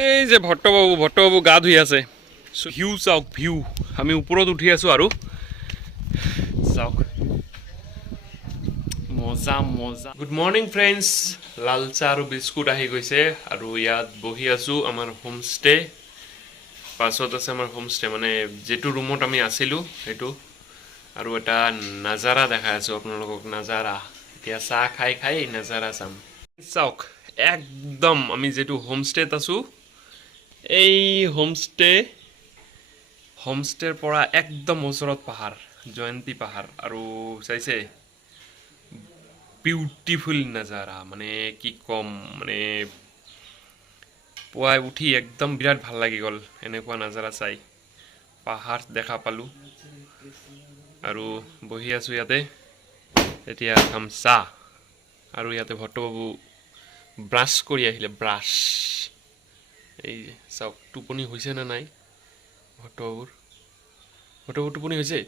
এই যে ভট্টবাবু গা ধুই আছে। ভিউ চাওক, ভিউ। আমি ওপৰত উঠি আছো আৰু চাওক, মজা মজা। গুড মৰ্ণিং ফ্ৰেণ্ডছ, লাল চাহ আৰু বিস্কুট আহি গৈছে আৰু ইয়াত বহি আছো আমাৰ হোমষ্টে। পাছত আছে আমাৰ হোমষ্টে, মানে যিটো ৰুমত আমি আছিলো সেইটো। আৰু এটা নাজাৰা দেখাই আছো আপোনালোকক, নাজাৰা। এতিয়া চাহ খাই খাই নাজাৰা চাম। চাওক একদম আমি যিটো হোমষ্টেত আছো, এই হোমষ্টেৰ পৰা একদম ওচৰত পাহাৰ, জয়ন্তী পাহাৰ। আৰু চাইছে বিউটিফুল নাজাৰা, মানে কি ক'ম, মানে পুৱাই উঠি একদম বিৰাট ভাল লাগি গ'ল এনেকুৱা নাজাৰা চাই। পাহাৰ দেখা পালোঁ আৰু বহি আছোঁ ইয়াতে। এতিয়া খাম চাহ আৰু ইয়াতে ভট্টবাবু ব্ৰাছ কৰি আহিলে, ব্ৰাছ। এই চাওক টোপনি হৈছে নে নাই ভট্টবাবুৰ টোপনি হৈছে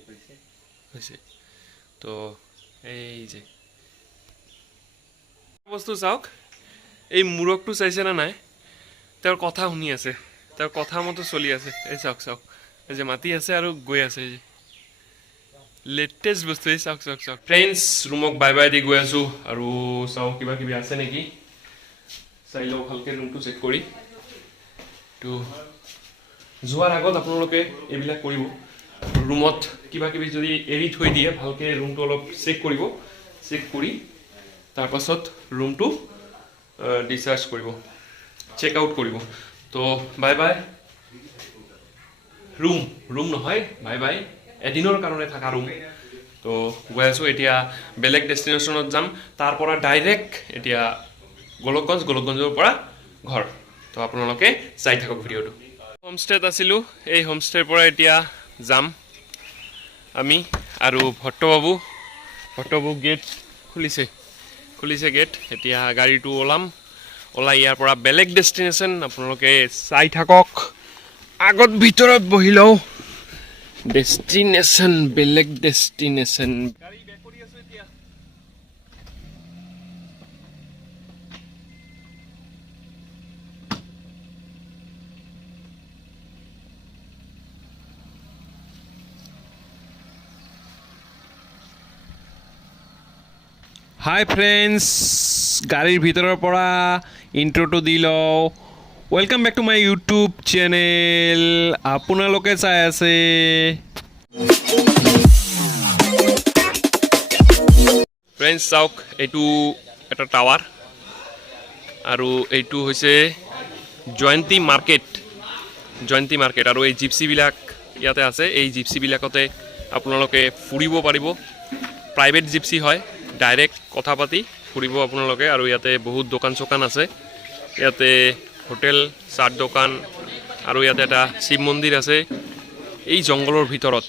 তো এই যে বস্তু চাওক, এই মূৰকটো চাইছে নে নাই, তেওঁৰ কথা শুনি আছে, তেওঁৰ কথা মতো চলি আছে। এই চাওক চাওক, এই যে মাতি আছে আৰু গৈ আছে, এই যে লেটেষ্ট বস্তু। এই চাওক চাওক চাওক ফ্ৰেণ্ডছ, ৰুমক বাই বাই দি গৈ আছোঁ আৰু চাওঁ কিবা কিবি আছে নেকি, চাই লওঁ ভালকৈ ৰুমটো চেক কৰি। তো যোৱাৰ আগত আপোনালোকে এইবিলাক কৰিব, ৰুমত কিবা কিবি যদি এৰি থৈ দিয়ে ভালকৈ ৰুমটো অলপ চেক কৰিব, চেক কৰি তাৰপাছত ৰুমটো ডিচাৰ্জ কৰিব, চেক আউট কৰিব। তো বাই বাই ৰুম নহয়, বাই বাই এদিনৰ কাৰণে থকা ৰুম। তো গৈ আছোঁ এতিয়া, বেলেগ ডেষ্টিনেশ্যনত যাম, তাৰ পৰা ডাইৰেক্ট এতিয়া গোলকগঞ্জৰ পৰা ঘৰ। তো আপোনালোকে চাই থাকক ভিডিঅ'টো। হোমষ্টেত আছিলোঁ, এই হোমষ্টেৰ পৰা এতিয়া যাম আমি আৰু ভট্টবাবু গেট খুলিছে গেট। এতিয়া গাড়ীটো ওলাই ইয়াৰ পৰা বেলেগ ডেষ্টিনেশ্যন, আপোনালোকে চাই থাকক। আগত ভিতৰত বহি লওঁ, ডেষ্টিনেশ্যন বেলেগ ডেষ্টিনেশ্যন। গাড়ী বেক কৰি আছোঁ এতিয়া। হাই ফ্ৰেণ্ডছ, গাড়ীৰ ভিতৰৰ পৰা ইণ্ট্ৰটো দি লওঁ। Welcome back to my YouTube channel. আপোনালোকে চাই আছে ফ্ৰেণ্ডছ, চাওক এইটো এটা টাৱাৰ আৰু এইটো হৈছে জয়ন্তী মাৰ্কেট। আৰু এই জিপচিবিলাক ইয়াতে আছে, এই জিপচিবিলাকতে আপোনালোকে ফুৰিব পাৰিব। প্ৰাইভেট জিপচি হয়, ডাইৰেক্ট কথা পাতি ফুৰিব আপোনালোকে। আৰু ইয়াতে বহুত দোকান চোকান আছে, ইয়াতে হোটেল, চাট দোকান, আৰু ইয়াতে এটা শিৱ মন্দিৰ আছে এই জংঘলৰ ভিতৰত।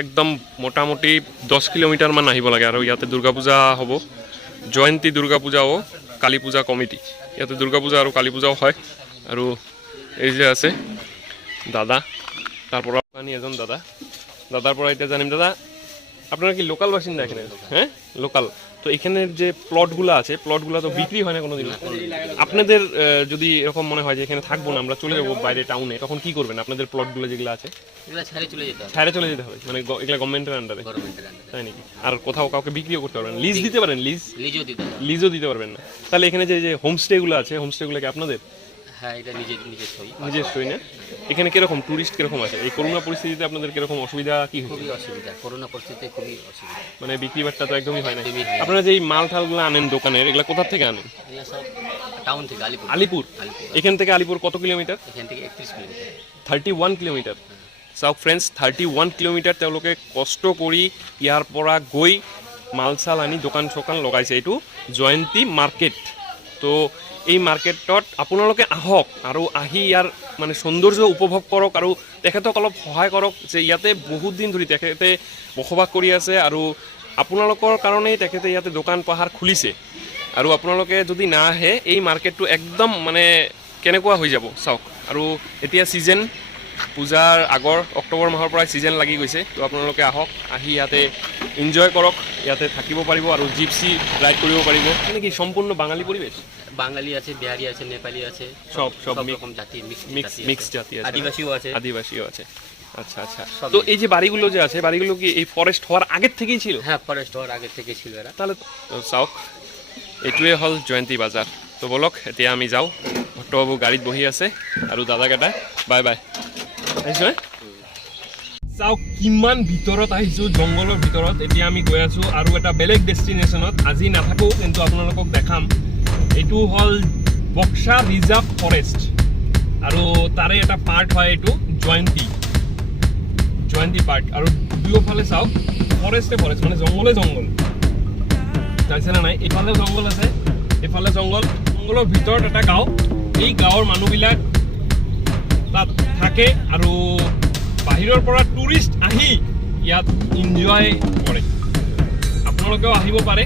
একদম মোটামুটি 10 কিলোমিটাৰমান আহিব লাগে। আৰু ইয়াতে দুৰ্গা পূজা হ'ব, জয়ন্তী দুৰ্গা পূজাও, কালী পূজা কমিটি। ইয়াতে দুৰ্গা পূজা আৰু কালী পূজাও হয়। আৰু এই যে আছে দাদা, তাৰ পৰা এজন দাদাৰ পৰা এতিয়া জানিম। দাদা আপনারা কি লোকাল বাসিন্দা এখানে? হ্যাঁ লোকাল। তো এখানে যে প্লটগুলো আছে, প্লটগুলো তো বিক্রি হয় না কোনোদিন। আপনাদের যদি এরকম মনে হয় যে এখানে থাকবো না, আমরা চলে যাবো বাইরে টাউনে, তখন কি করবেন? আপনাদের প্লটগুলো যেগুলো আছে ছাড়ে চলে যেতে হবে, মানে এগুলো গভর্নমেন্টের আন্ডারে, তাই নাকি? আর কোথাও কাউকে বিক্রিও করতে পারবেন, লিজ দিতে পারেন? লিজও দিতে পারবেন না। তাহলে এখানে যে হোমস্টেগুলো আছে, হোমস্টেগুলো কি আপনাদের? হ্যাঁ, এটা নিজস্বই না? এখানে কিরকম টুরিস্ট কিরকম আছে? এই করোনা পরিস্থিতিতে আপনাদের কিরকম অসুবিধা কি হচ্ছে? খুবই অসুবিধা, করোনা পরিস্থিতিতে খুবই অসুবিধা, মানে বিক্রি বাট্টা তো একদমই হয় না। আপনারা যে এই মাল ঠালগুলো আনেন দোকানের, এগুলো কোথা থেকে আনেন? এগুলো সব টাউন থেকে, আলিপুর। এখান থেকে আলিপুর কত কিলোমিটার? এখান থেকে 31 কিলোমিটার। 31 কিলোমিটার। চাওক ফ্ৰেণ্ডছ, 31 কিলোমিটাৰ তেওঁলোকে কষ্ট কৰি ইয়াৰ পৰা গৈ মাল চাল আনি দোকান চোকান লগাইছে। এইটো জয়ন্তী মাৰ্কেট। তো এই মাৰ্কেটত আপোনালোকে আহক আৰু আহি ইয়াৰ মানে সৌন্দৰ্য উপভোগ কৰক আৰু তেখেতক অলপ সহায় কৰক, যে ইয়াতে বহুত দিন ধৰি তেখেতে বসবাস কৰি আছে আৰু আপোনালোকৰ কাৰণেই তেখেতে ইয়াতে দোকান পাহাৰ খুলিছে। আৰু আপোনালোকে যদি না আহে, এই মাৰ্কেটটো একদম মানে কেনেকুৱা হৈ যাব চাওক। আৰু এতিয়া পূজাৰ আগৰ অক্টোবৰ মাহৰ পৰাই ছিজন লাগি গৈছে। তো আপোনালোকে আহক, আহি ইয়াতে এনজয় কৰক, ইয়াতে থাকিব পাৰিব আৰু জিপচি ৰাইড কৰিব পাৰিব। মানে কি সম্পূৰ্ণ বাঙালী পৰিৱেশ, বাঙালি আছে, বিহারি আছে, নেপালি আছে, সব সব mix- রকম জাতি মিক্স জাতি আছে, আদিবাসীও আছে। আদিবাসীও আছে। আচ্ছা আচ্ছা। সব তো এই যে বাড়িগুলো যে আছে, বাড়িগুলো কি এই ফরেস্ট হওয়ার আগের থেকেই ছিল? হ্যাঁ, ফরেস্ট হওয়ার আগে থেকে ছিল এরা। তাহলে তো চাওক, এইটোৱে হ'ল জয়ন্তী বাজাৰ। তো বলক এতিয়া আমি যাওঁ। ভট্টবাবু গাড়ীত বহি আছে আৰু দাদাকেইটা বাই বাই। আহিছোঁ চাওক কিমান ভিতৰত আহিছোঁ, জংঘলৰ ভিতৰত। এতিয়া আমি গৈ আছোঁ আৰু এটা বেলেগ ডেষ্টিনেশ্যনত। আজি নাথাকোঁ, কিন্তু আপোনালোকক দেখাম। এইটো হ'ল বক্সা ৰিজাৰ্ভ ফৰেষ্ট আৰু তাৰে এটা পাৰ্ট হয় এইটো জয়ন্তী পাৰ্ক। আৰু দুয়োফালে চাওক ফৰেষ্টে ফৰেষ্ট, মানে জংঘলে জংঘল, চাইছেনে নাই? এইফালে জংঘল আছে, এইফালে জংঘল, জংঘলৰ ভিতৰত এটা গাঁও। এই গাঁৱৰ মানুহবিলাক তাত থাকে আৰু বাহিৰৰ পৰা টুৰিষ্ট আহি ইয়াত এনজয় কৰে। আপোনালোকেও আহিব পাৰে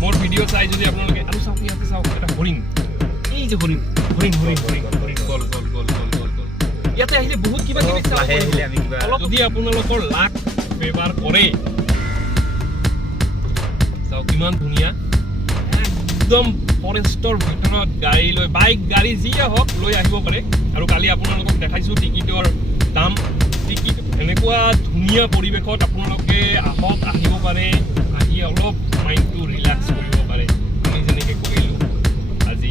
মোৰ ভিডিঅ' চাই যদি আপোনালোকে। আৰু চাওক ইয়াতে চাওক এটা হৰিণ, এই যে হৰিণ হৰিণ হৰিণ হৰিণ হৰিণ গল গল গল গল গল গল। ইয়াতে আহিলে বহুত কিবা কিবি চাব পাৰিব। অলপ যদি আপোনালোকৰ লাক ফেভাৰ কৰে, চাওক কিমান ধুনীয়া, একদম ফৰেষ্টৰ ভিতৰত গাড়ী লৈ, বাইক গাড়ী যিয়ে হওক লৈ আহিব পাৰে। আৰু কালি আপোনালোকক দেখাইছোঁ টিকিটৰ দাম। টিকিট এনেকুৱা ধুনীয়া পৰিৱেশত আপোনালোকে আহক, আহিব পাৰে, আহি অলপ মাইণ্ডটো ৰিলেক্স কৰিব পাৰে। আমি যেনেকৈ কৰিলোঁ আজি,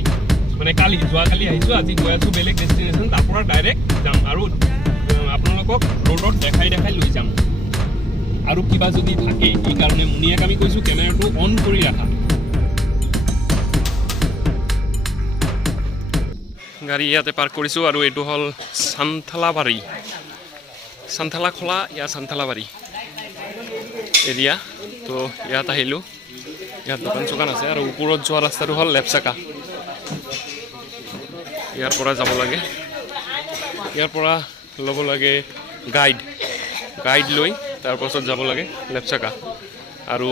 মানে কালি যোৱাকালি আহিছোঁ, আজি গৈ আছোঁ বেলেগ ডেষ্টিনেশ্যন, তাৰ পৰা ডাইৰেক্ট যাম আৰু আপোনালোকক ৰোডত দেখাই দেখাই লৈ যাম। আৰু কিবা যদি থাকে, এইকাৰণে মুনিয়াক আমি কৈছোঁ কেমেৰাটো অন কৰি ৰাখা। গাড়ী ইয়াতে পাৰ্ক কৰিছোঁ আৰু এইটো হ'ল সান্থালাবাৰী, সান্থালাখোলা ইয়াৰ সান্থালাবাৰী এৰিয়া। তো ইয়াত আহিলোঁ, ইয়াত দোকান চোকান আছে আৰু ওপৰত যোৱা ৰাস্তাটো হ'ল লেপচাকা। ইয়াৰ পৰা যাব লাগে, ইয়াৰ পৰা ল'ব লাগে গাইড লৈ তাৰপাছত যাব লাগে লেপচাকা। আৰু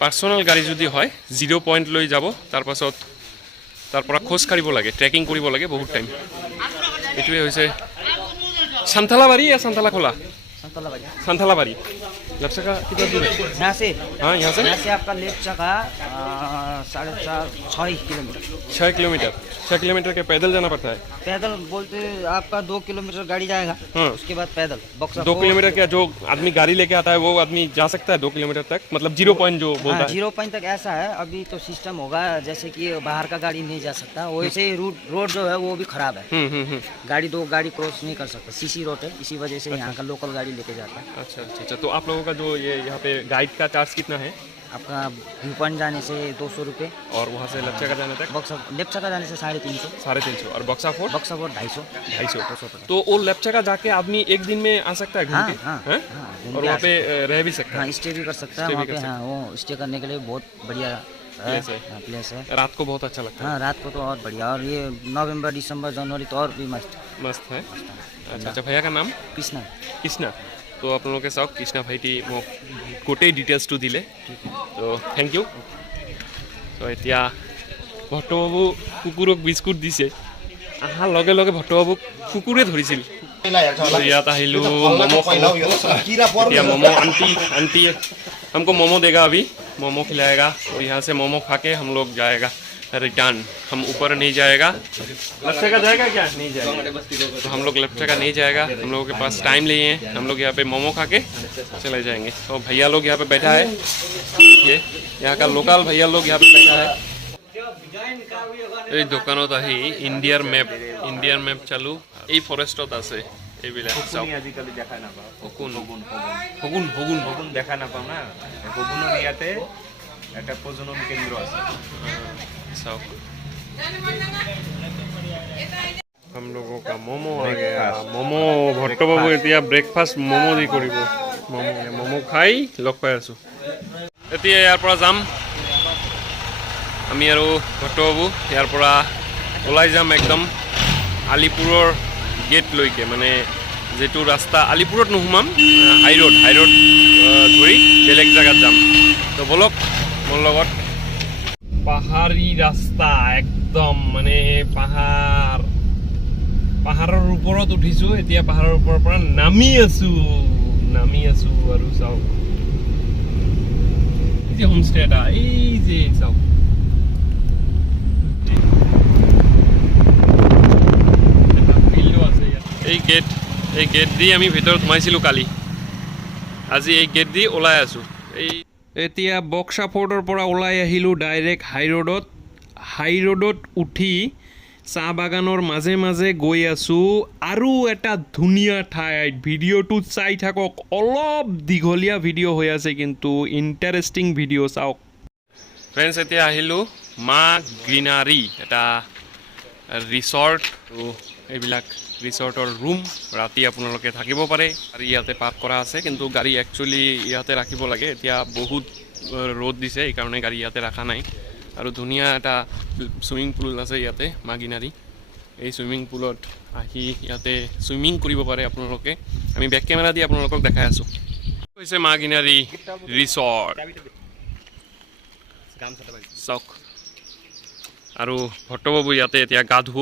পাৰ্চনেল গাড়ী যদি হয় 0 পইণ্ট লৈ যাব, তাৰপাছত তাৰ পৰা খোজ কাঢ়িব লাগে, ট্ৰেকিং কৰিব লাগে বহুত টাইম। এইটোৱে হৈছে সান্থালাবাৰী या সান্থালাখোলা? সান্থালাবাৰী। लेप्चाका कितना दूर है यहाँ से? हाँ, यहाँ से आपका लेप्चाका 4.5-6 किलोमीटर। 6 किलोमीटर। 6 किलोमीटर के पैदल जाना पड़ता है? पैदल बोलते आपका 2 किलोमीटर गाड़ी जाएगा, हाँ। उसके बाद पैदल बक्सा 2 किलोमीटर क्या जो आदमी गाड़ी लेके आता है वो आदमी जा सकता है 2 किलोमीटर तक? मतलब 0 पॉइंट जो बोलता है? 0 पॉइंट तक ऐसा है। अभी तो सिस्टम होगा जैसे कि बाहर का गाड़ी नहीं जा सकता, वैसे ही रोड जो है वो भी खराब है। दो गाड़ी क्रॉस नहीं कर सकता, सीसी रोड है, इसी वजह से यहाँ का लोकल गाड़ी लेके जाता है। अच्छा अच्छा अच्छा। तो आप लोगों का जो ये यहाँ पे गाइड का चार्ज कितना है? आपका व्यू पॉइंट जाने से 200 रुपये, और वहाँ से लेप्चाका जाने तक? लेप्चाका जाने से 350, 350। और बक्सा फोर्ट? 250। 250। तो वो लेप्चाका जाके आदमी एक दिन में आ सकता है घूम के? हाँ, हैं? घूम और के वहाँ आ पे रह भी सकता हाँ, है? स्टे भी कर सकता है स्टे भी वहाँ कर पे। सकता हाँ, वो स्टे करने के लिए बहुत बढ़िया प्लेस है। प्लेस है। रात को बहुत अच्छा लगता है? हाँ, रात को तो और बढ़िया। और ये नवंबर, दिसंबर, जनवरी तो और भी मस्त मस्त है। अच्छा अच्छा। भैया का नाम? कृष्णा। কৃষ্ণা। তো আপোনালোকে চাওক কৃষ্ণা ভাইটি মোক গোটেই ডিটেইলছটো দিলে, তো থেংক ইউ। তো এতিয়া ভট্টবাবু কুকুৰক বিস্কুট দিছে। অহাৰ লগে লগে ভট্টবাবুক কুকুৰে ধৰিছিল। তো ইয়াত আহিলোঁ ম'ম' খাব। এতিয়া ম'ম' आंटी हमको मोमो देगा, अभी मोमो खिलाएगा और यहाँ से मोमो खा के हम लोग जाएगा रिटर्न। हम ऊपर नहीं जाएगा, लेप्चाका जाएगा क्या? नहीं जाएगा। तो हम लोग लेप्चाका नहीं जाएगा, हम लोगों के पास टाइम नहीं है, हम लोग यहाँ पे मोमो खा के चले जाएंगे। तो भैया लोग यहाँ पे बैठा है, ये यहाँ का लोकल भैया लोग यहाँ पे बैठा है। এই দোকানত আহি ইণ্ডিয়াৰ মেপ চালোঁ। এই ফৰেষ্টত আছে এইবিলাক চাওক। আজিকালি দেখা নাপাওঁ। শগুন দেখা নাপাওঁ না। শগুনৰ ইয়াতে এটা প্ৰজনন কেন্দ্ৰ আছে। চাওক। हम लोगों का मोमो आ गया। मोमो ভট্টবাবু এতিয়া ব্ৰেকফাষ্ট মোমো দি কৰিব। মোমো খাই লগ পাই আছোঁ। এতিয়া ইয়াৰ পৰা যাম আমি আৰু ভট্টবাবু। ইয়াৰ পৰা ওলাই যাম একদম আলিপুৰৰ গেটলৈকে, মানে যিটো ৰাস্তা আলিপুৰত নোসোমাম, হাইৰোড ধৰি বেলেগ জেগাত যাম। তো বলক মোৰ লগত। পাহাৰী ৰাস্তা একদম, মানে পাহাৰৰ ওপৰত উঠিছো এতিয়া পাহাৰৰ ওপৰৰ পৰা নামি আছো আৰু চাওক এই যে হোমষ্টে এটা এই যে চাওক এই গেট দি আমি ভিতৰত সোমাইছিলোঁ কালি আজি এই গেট দি ওলাই আছোঁ এতিয়া বক্সা ফৰ্টৰ পৰা ওলাই আহিলোঁ ডাইৰেক্ট হাই ৰোডত উঠি চাহ বাগানৰ মাজে মাজে গৈ আছোঁ আৰু এটা ধুনীয়া ঠাইত ভিডিঅ'টোত চাই থাকক অলপ দীঘলীয়া ভিডিঅ' হৈ আছে কিন্তু ইণ্টাৰেষ্টিং ভিডিঅ' চাওক ফ্ৰেণ্ডছ এতিয়া আহিলোঁ মা গ্ৰীনাৰী এটা ৰিচৰ্ট এইবিলাক ৰিচৰ্টৰ ৰুম ৰাতি আপোনালোকে থাকিব পাৰে আৰু ইয়াতে পাৰ্ক কৰা আছে কিন্তু গাড়ী একচুৱেলি ইয়াতে ৰাখিব লাগে এতিয়া বহুত ৰ'দ দিছে এইকাৰণে গাড়ী ইয়াতে ৰখা নাই আৰু ধুনীয়া এটা ছুইমিং পুল আছে ইয়াতে মা গ্ৰীনাৰী এই ছুইমিং পুলত আহি ইয়াতে ছুইমিং কৰিব পাৰে আপোনালোকে আমি বেক কেমেৰা দি আপোনালোকক দেখাই আছোঁ হৈছে মা গ্ৰীনাৰী ৰিচৰ্ট চাওক আৰু ভট্টবাবু ইয়াতে এতিয়া গা ধুব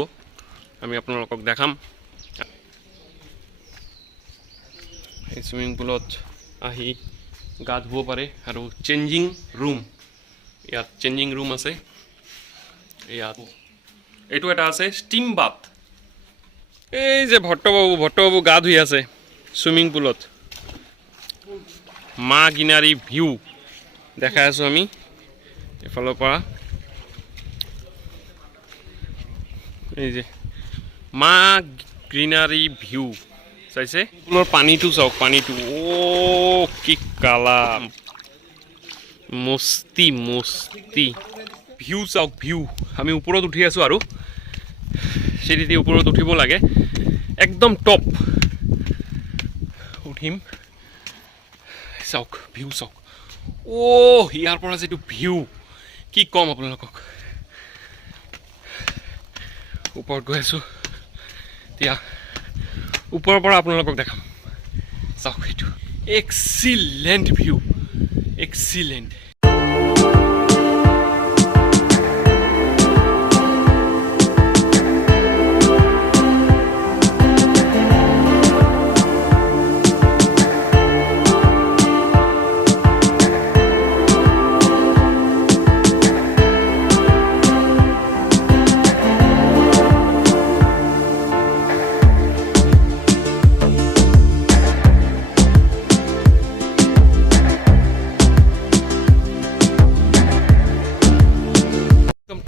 আমি আপোনালোকক দেখাম এই ছুইমিং পুলত আহি গা ধুব পাৰে আৰু চেঞ্জিং ৰুম ইয়াত চেঞ্জিং ৰুম আছে ইয়াত এইটো এটা আছে ষ্টিম বাথ এই যে ভট্টবাবু গা ধুই আছে ছুইমিং পুলত মা গ্ৰীনাৰী ভিউ দেখাই আছোঁ আমি এফালৰ পৰা এই যে মা গ্ৰীনাৰী ভিউ চাইছে পুলৰ পানীটো চাওক পানীটো কি কালা মস্তি ভিউ চাওক ভিউ আমি ওপৰত উঠি আছোঁ আৰু চিৰিটি ওপৰত উঠিব লাগে একদম টপ উঠিম চাওক ভিউ চাওক ইয়াৰ পৰা যিটো ভিউ কি ক'ম আপোনালোকক ওপৰত গৈ আছোঁ এতিয়া ওপৰৰ পৰা আপোনালোকক দেখাম চাওক সেইটো এক্সিলেণ্ট ভিউ এক্সিলেণ্ট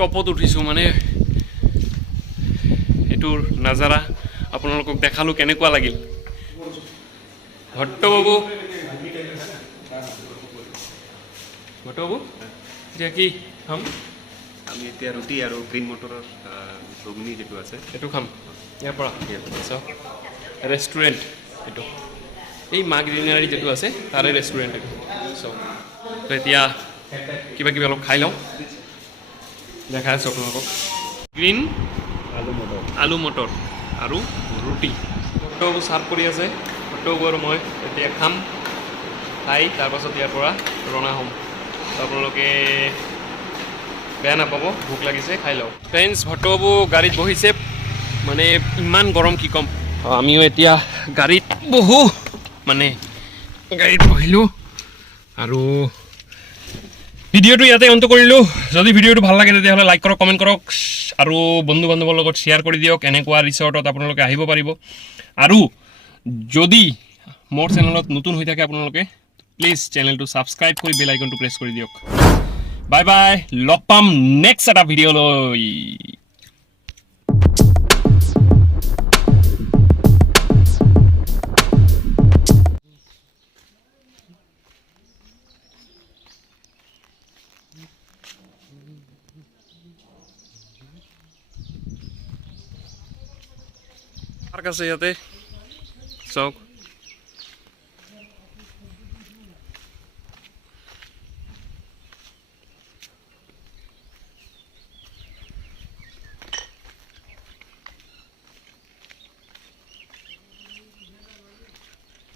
টপত উঠিছোঁ মানে এইটোৰ নাজাৰা আপোনালোকক দেখালোঁ কেনেকুৱা লাগিল ভট্টবাবু এতিয়া কি খাম আমি এতিয়া ৰুটি আৰু গ্ৰীণ মটৰৰ ঘুগুনি যিটো আছে এইটো খাম ইয়াৰ পৰা চাওক ৰেষ্টুৰেণ্ট এইটো এই মা গ্ৰীনাৰী যিটো আছে তাৰে ৰেষ্টুৰেণ্ট এইটো চাওক তো এতিয়া কিবা অলপ খাই লওঁ দেখাই আছোঁ আপোনালোকক গ্ৰীণ আলু মটৰ আৰু ৰুটি ভট্টবাবু চাৰ্ভ কৰি আছে ভট্টবাবু আৰু মই এতিয়া খাম খাই তাৰপাছত ইয়াৰ পৰা ৰওনা হ'ম আপোনালোকে বেয়া নাপাব ভোক লাগিছে খাই লওঁ ফ্ৰেণ্ডছ ভট্টবাবু গাড়ীত বহিছে মানে ইমান গৰম কি ক'ম আমিও এতিয়া গাড়ীত বহিলোঁ আৰু ভিডিঅ'টো ইয়াতে অন্ত কৰিলোঁ যদি ভিডিঅ'টো ভাল লাগে তেতিয়াহ'লে লাইক কৰক কমেণ্ট কৰক আৰু বন্ধু বান্ধৱৰ লগত শ্বেয়াৰ কৰি দিয়ক এনেকুৱা ৰিচৰ্টত আপোনালোকে আহিব পাৰিব আৰু যদি মোৰ চেনেলত নতুন হৈ থাকে আপোনালোকে প্লিজ চেনেলটো ছাবস্ক্ৰাইব কৰি বেল আইকনটো প্ৰেছ কৰি দিয়ক বাই বাই লগ পাম নেক্সট এটা ভিডিঅ'লৈ পাৰ্ক আছে ইয়াতে চাওক